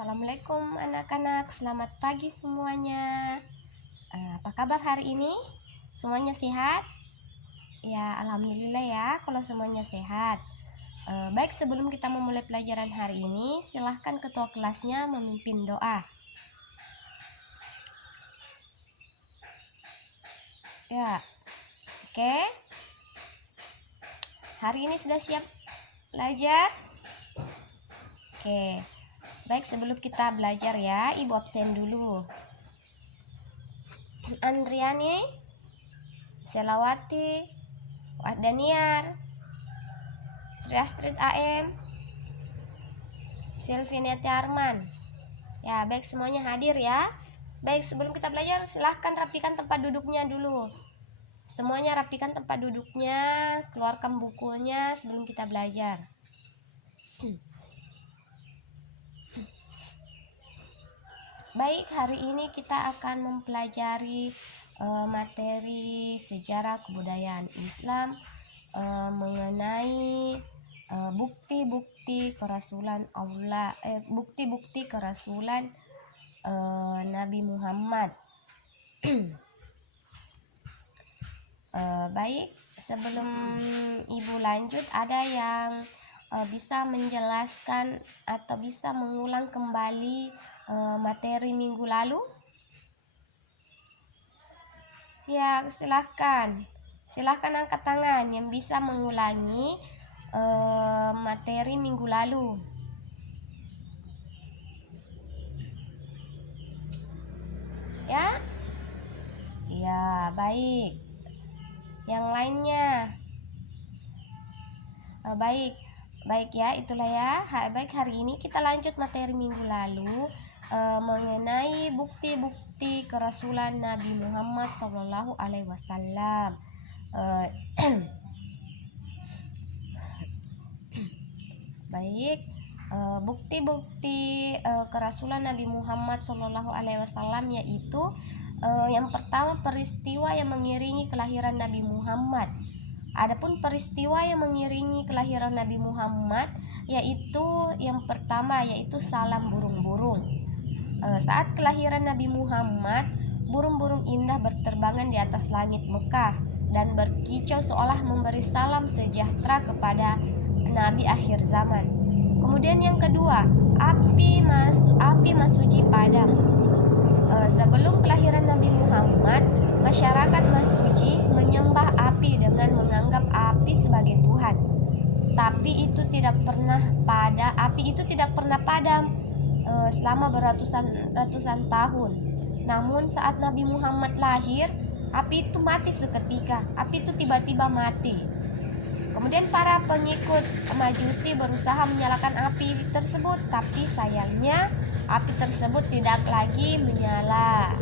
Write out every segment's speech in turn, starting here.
Assalamualaikum anak-anak, selamat pagi semuanya. Apa kabar hari ini? Semuanya sehat? Ya, alhamdulillah ya kalau semuanya sehat. Baik, sebelum kita memulai pelajaran hari ini, silahkan ketua kelasnya memimpin doa. Ya, oke. Hari ini sudah siap belajar? Oke. Baik, sebelum kita belajar ya, Ibu absen dulu. Andriani, Selawati, Wahdaniar, Sri Astrid AM, Silviniati Arman. Ya, baik, semuanya hadir ya. Baik, sebelum kita belajar, silahkan rapikan tempat duduknya dulu. Semuanya rapikan tempat duduknya, keluarkan bukunya sebelum kita belajar. Baik, hari ini kita akan mempelajari materi sejarah kebudayaan Islam mengenai bukti-bukti kerasulan Allah, bukti-bukti kerasulan Nabi Muhammad. Baik, sebelum Ibu lanjut, ada yang bisa menjelaskan atau bisa mengulang kembali materi minggu lalu? Ya, silahkan angkat tangan yang bisa mengulangi materi minggu lalu. Ya, ya, baik. Yang lainnya, baik ya, itulah ya. Baik, hari ini kita lanjut materi minggu lalu mengenai bukti-bukti kerasulan Nabi Muhammad SAW. Baik, bukti-bukti kerasulan Nabi Muhammad SAW yaitu yang pertama, peristiwa yang mengiringi kelahiran Nabi Muhammad. Adapun peristiwa yang mengiringi kelahiran Nabi Muhammad yaitu yang pertama yaitu salam burung-burung. Saat kelahiran Nabi Muhammad, burung-burung indah berterbangan di atas langit Mekah dan berkicau seolah memberi salam sejahtera kepada Nabi akhir zaman. Kemudian yang kedua, api Masuji padam. Sebelum kelahiran Nabi Muhammad, masyarakat Masuji menyembah api dengan menganggap api sebagai Tuhan. Api itu tidak pernah padam selama ratusan tahun. Namun saat Nabi Muhammad lahir, api itu mati seketika. Api itu tiba-tiba mati. Kemudian para pengikut Majusi berusaha menyalakan api tersebut, tapi sayangnya api tersebut tidak lagi menyala.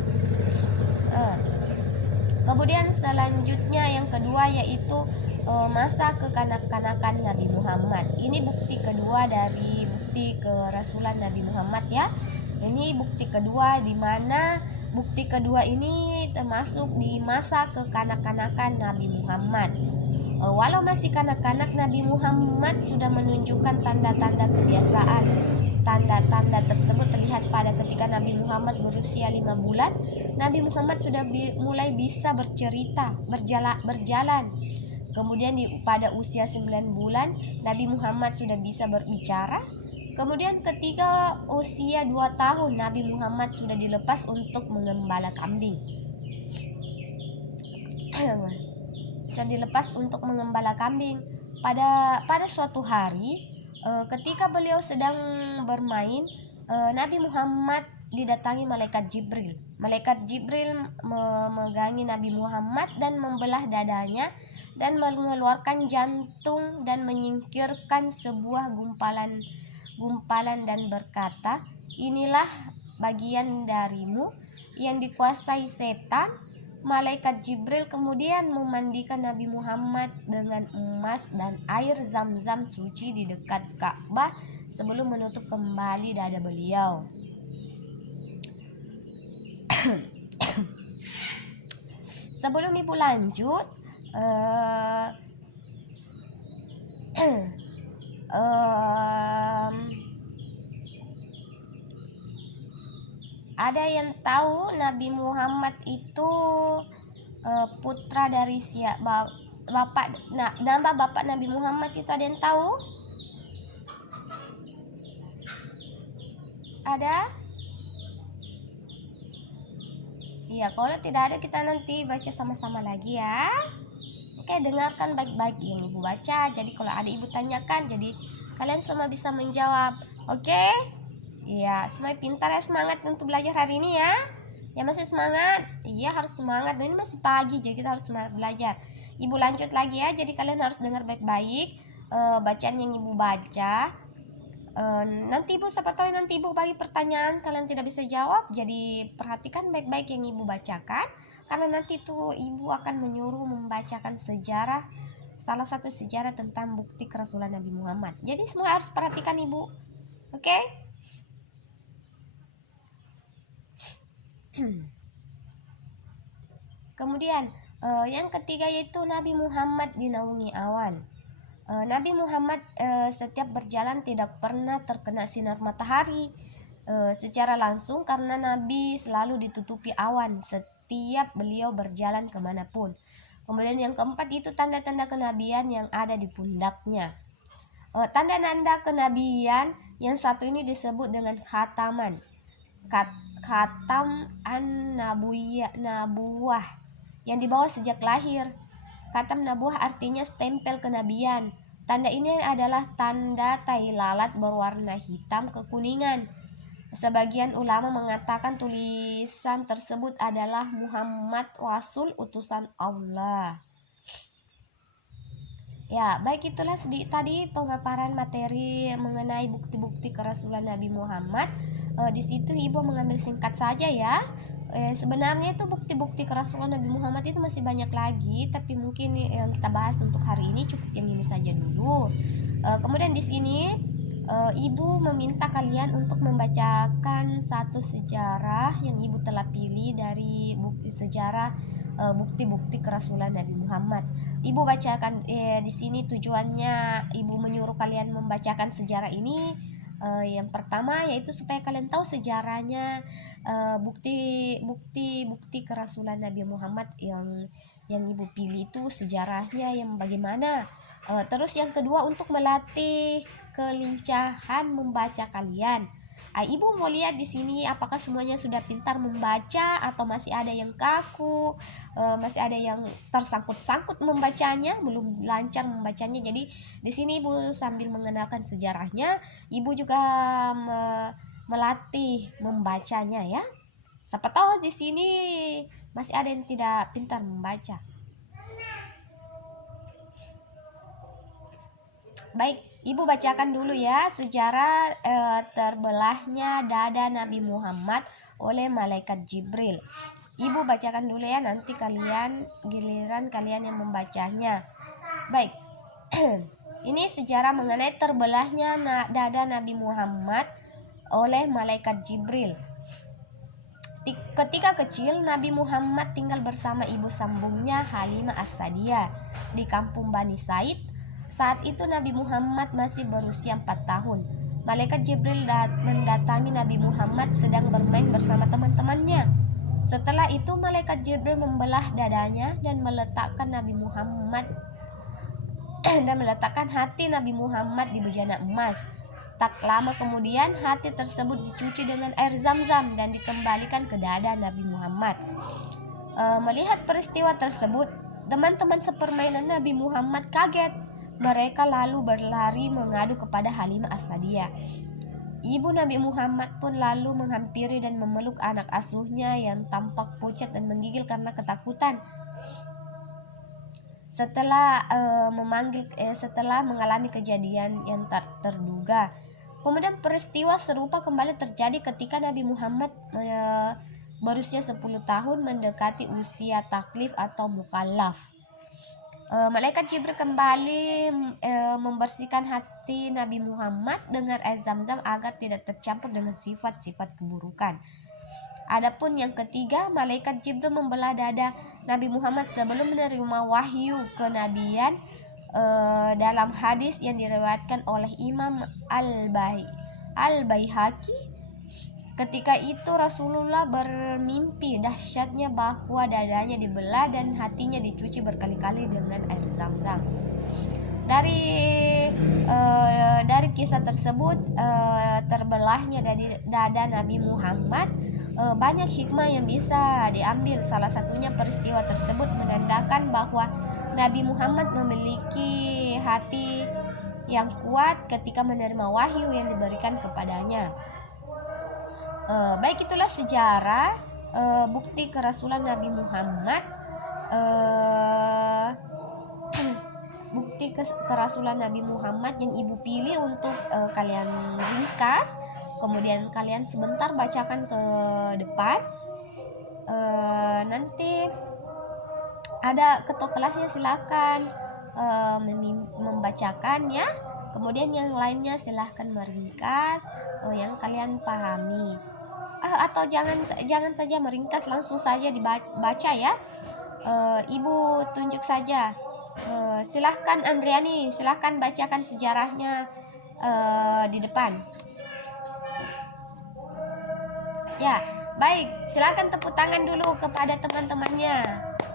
Kemudian selanjutnya yang kedua yaitu masa kekanak-kanakan Nabi Muhammad. Ini bukti kedua dari bukti kerasulan Nabi Muhammad ya. Ini bukti kedua, di mana bukti kedua ini termasuk di masa kekanak-kanakan Nabi Muhammad. Walau masih kanak-kanak, Nabi Muhammad sudah menunjukkan tanda-tanda kebiasaan. Tanda-tanda tersebut terlihat pada ketika Nabi Muhammad berusia 5 bulan. Nabi Muhammad sudah mulai bisa bercerita, berjalan. Kemudian pada usia 9 bulan, Nabi Muhammad sudah bisa berbicara. Kemudian ketika usia 2 tahun, Nabi Muhammad sudah dilepas untuk mengembala kambing. Pada suatu hari, ketika beliau sedang bermain, Nabi Muhammad didatangi malaikat Jibril. Malaikat Jibril memegangi Nabi Muhammad dan membelah dadanya dan mengeluarkan jantung dan menyingkirkan sebuah gumpalan dan berkata, "Inilah bagian darimu yang dikuasai setan." Malaikat Jibril kemudian memandikan Nabi Muhammad dengan emas dan air zam-zam suci di dekat Ka'bah sebelum menutup kembali dada beliau. Sebelum Ibu lanjut, Ada yang tahu Nabi Muhammad itu putra dari siapa? Nama bapak Nabi Muhammad itu ada yang tahu? Ada? Iya, kalau tidak ada kita nanti baca sama-sama lagi ya. Oke, dengarkan baik-baik yang ibu baca. Jadi kalau ada ibu tanyakan, jadi kalian semua bisa menjawab. Oke? Iya, semua pintar ya, semangat untuk belajar hari ini ya. Ya masih semangat? Iya, harus semangat. Ini masih pagi, jadi kita harus semangat belajar. Ibu lanjut lagi ya, jadi kalian harus dengar baik-baik bacaan yang ibu baca. Nanti ibu, siapa tahu nanti ibu bagi pertanyaan kalian tidak bisa jawab, jadi perhatikan baik-baik yang ibu bacakan, karena nanti tuh ibu akan menyuruh membacakan sejarah, salah satu sejarah tentang bukti kerasulan Nabi Muhammad. Jadi semua harus perhatikan ibu, oke? Kemudian yang ketiga yaitu Nabi Muhammad dinaungi awan. Nabi Muhammad setiap berjalan tidak pernah terkena sinar matahari secara langsung, karena Nabi selalu ditutupi awan setiap beliau berjalan kemanapun. Kemudian yang keempat itu tanda-tanda kenabian yang ada di pundaknya. Tanda-tanda kenabian yang satu ini disebut dengan khataman, khatam an-nabuwah, yang dibawa sejak lahir. Khatam nabuwah artinya stempel kenabian. Tanda ini adalah tanda tai lalat berwarna hitam kekuningan. Sebagian ulama mengatakan tulisan tersebut adalah Muhammad Rasul utusan Allah. Ya, baik, itulah tadi pemaparan materi mengenai bukti-bukti kerasulan Nabi Muhammad. Di situ ibu mengambil singkat saja ya. Sebenarnya itu bukti-bukti kerasulan Nabi Muhammad itu masih banyak lagi, tapi mungkin yang kita bahas untuk hari ini cukup yang ini saja dulu. Kemudian di sini ibu meminta kalian untuk membacakan satu sejarah yang ibu telah pilih dari bukti sejarah bukti-bukti kerasulan Nabi Muhammad. Ibu bacakan di sini tujuannya ibu menyuruh kalian membacakan sejarah ini. Yang pertama yaitu supaya kalian tahu sejarahnya, bukti kerasulan Nabi Muhammad yang ibu pilih itu sejarahnya yang bagaimana. Terus yang kedua untuk melatih kelincahan membaca kalian. Ibu mau lihat di sini apakah semuanya sudah pintar membaca atau masih ada yang kaku, masih ada yang tersangkut-sangkut membacanya, belum lancar membacanya. Jadi di sini ibu sambil mengenalkan sejarahnya, ibu juga melatih membacanya ya. Siapa tahu di sini masih ada yang tidak pintar membaca. Baik, ibu bacakan dulu ya sejarah terbelahnya dada Nabi Muhammad oleh malaikat Jibril. Ibu bacakan dulu ya, nanti giliran kalian yang membacanya. Baik. Ini sejarah mengenai terbelahnya dada Nabi Muhammad oleh malaikat Jibril. Ketika kecil, Nabi Muhammad tinggal bersama ibu sambungnya Halimah As-Sa'diyah di kampung Bani Said. Saat itu Nabi Muhammad masih berusia 4 tahun. Malaikat Jibril mendatangi Nabi Muhammad sedang bermain bersama teman-temannya. Setelah itu malaikat Jibril membelah dadanya dan meletakkan hati Nabi Muhammad di bejana emas. Tak lama kemudian hati tersebut dicuci dengan air zam-zam dan dikembalikan ke dada Nabi Muhammad. Melihat peristiwa tersebut, teman-teman sepermainan Nabi Muhammad kaget. Mereka lalu berlari mengadu kepada Halimah As-Sa'diyah. Ibu Nabi Muhammad pun lalu menghampiri dan memeluk anak asuhnya yang tampak pucat dan menggigil karena ketakutan. Setelah mengalami kejadian yang tak terduga, kemudian peristiwa serupa kembali terjadi ketika Nabi Muhammad berusia 10 tahun mendekati usia taklif atau mukallaf. Malaikat Jibril kembali membersihkan hati Nabi Muhammad dengan air zam-zam agar tidak tercampur dengan sifat-sifat keburukan. Adapun yang ketiga, malaikat Jibril membelah dada Nabi Muhammad sebelum menerima wahyu kenabian. Dalam hadis yang diriwayatkan oleh Imam Al-Baihaqi, Ketika itu Rasulullah bermimpi dahsyatnya bahwa dadanya dibelah dan hatinya dicuci berkali-kali dengan air Zam-Zam. Dari kisah tersebut, terbelahnya dari dada Nabi Muhammad, banyak hikmah yang bisa diambil. Salah satunya peristiwa tersebut menandakan bahwa Nabi Muhammad memiliki hati yang kuat ketika menerima wahyu yang diberikan kepadanya. Baik, itulah sejarah bukti kerasulan Nabi Muhammad. Bukti kerasulan Nabi Muhammad yang ibu pilih untuk kalian ringkas, kemudian kalian sebentar bacakan ke depan. Nanti ada ketua kelasnya, silakan membacakan ya. Kemudian yang lainnya silahkan meringkas yang kalian pahami. Atau jangan saja meringkas, langsung saja dibaca ya. Ibu tunjuk saja. Silahkan Andriani, silahkan bacakan sejarahnya di depan. Ya, baik. Silahkan tepuk tangan dulu kepada teman-temannya.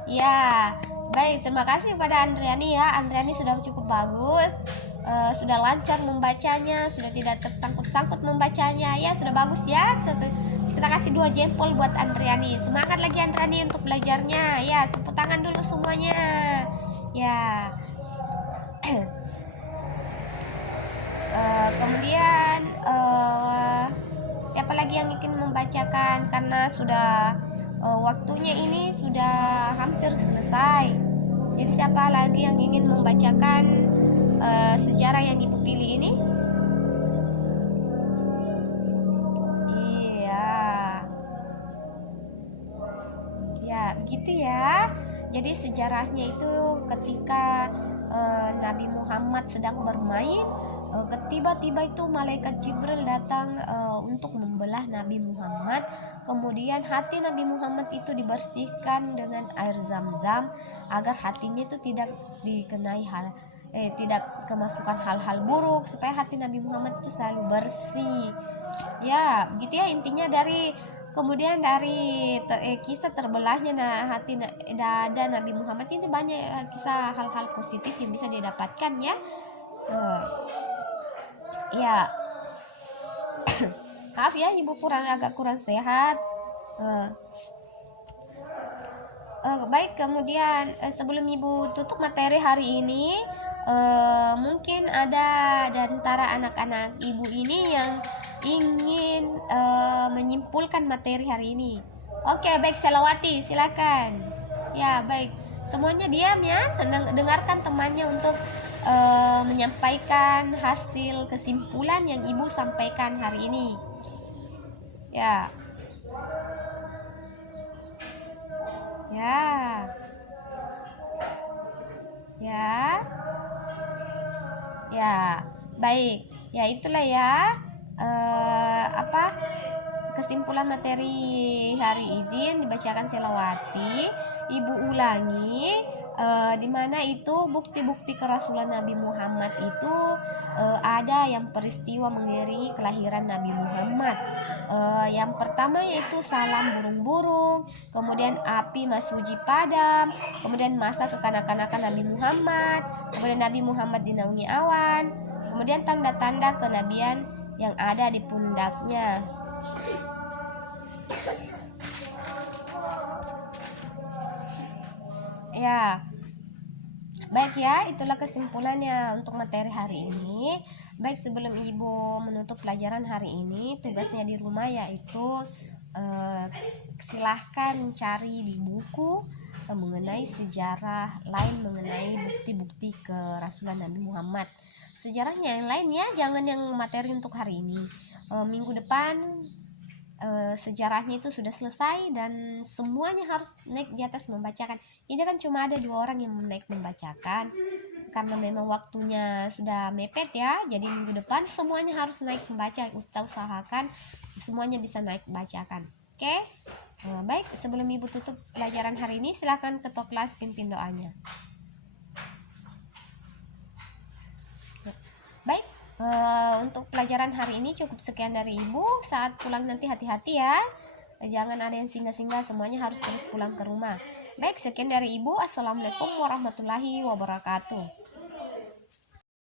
Ya, baik. Terima kasih kepada Andriani ya. Andriani sudah cukup bagus. Sudah lancar membacanya, sudah tidak tersangkut-sangkut membacanya. Ya, sudah bagus ya. Kita kasih 2 jempol buat Andriani. Semangat lagi Andriani untuk belajarnya. Ya, tepuk tangan dulu semuanya. Ya. Kemudian siapa lagi yang ingin membacakan, karena sudah waktunya ini sudah hampir selesai. Jadi siapa lagi yang ingin membacakan sejarah yang ibu pilih ini? Iya. Ya, begitu ya. Jadi sejarahnya itu ketika Nabi Muhammad sedang bermain, tiba-tiba itu malaikat Jibril datang untuk membelah Nabi Muhammad. Kemudian hati Nabi Muhammad itu dibersihkan dengan air Zam-Zam agar hatinya itu tidak dikenai tidak kemasukan hal-hal buruk, supaya hati Nabi Muhammad itu selalu bersih. Ya, begitu ya intinya kemudian dari kisah terbelahnya hati dada Nabi Muhammad ini banyak kisah hal-hal positif yang bisa didapatkan ya. Ya. Maaf ya, ibu agak kurang sehat. Baik, kemudian sebelum ibu tutup materi hari ini, mungkin ada di antara anak-anak ibu ini yang ingin menyimpulkan materi hari ini. Oke, baik, Selawati, silakan. Ya, baik, semuanya diam ya, dengarkan temannya untuk menyampaikan hasil kesimpulan yang ibu sampaikan hari ini. Ya. Ya. Ya. Ya, baik. Ya, itulah ya kesimpulan materi hari ini yang dibacakan Selawati. Ibu ulangi, di mana itu bukti-bukti kerasulan Nabi Muhammad itu ada yang peristiwa mengiringi kelahiran Nabi Muhammad. Yang pertama yaitu salam burung-burung, kemudian api masuji padam, kemudian masa kekanak-kanakan Nabi Muhammad, kemudian Nabi Muhammad dinaungi awan, kemudian tanda-tanda kenabian yang ada di pundaknya. Ya, baik ya, itulah kesimpulannya untuk materi hari ini. Baik, sebelum ibu menutup pelajaran hari ini, tugasnya di rumah yaitu silahkan cari di buku mengenai sejarah lain mengenai bukti-bukti kerasulan Nabi Muhammad. Sejarahnya yang lain ya, jangan yang materi untuk hari ini. Minggu depan sejarahnya itu sudah selesai dan semuanya harus naik di atas membacakan. Ini kan cuma ada 2 orang yang naik membacakan karena memang waktunya sudah mepet ya. Jadi minggu depan semuanya harus naik membaca. Kita usahakan semuanya bisa naik bacakan. Oke? Baik, sebelum ibu tutup pelajaran hari ini, silakan ketua kelas pimpin doanya. Baik, Untuk pelajaran hari ini cukup sekian dari Ibu. Saat pulang nanti hati-hati ya. Jangan ada yang singgah-singgah, semuanya harus terus pulang ke rumah. Baik, sekian dari Ibu. Assalamualaikum warahmatullahi wabarakatuh.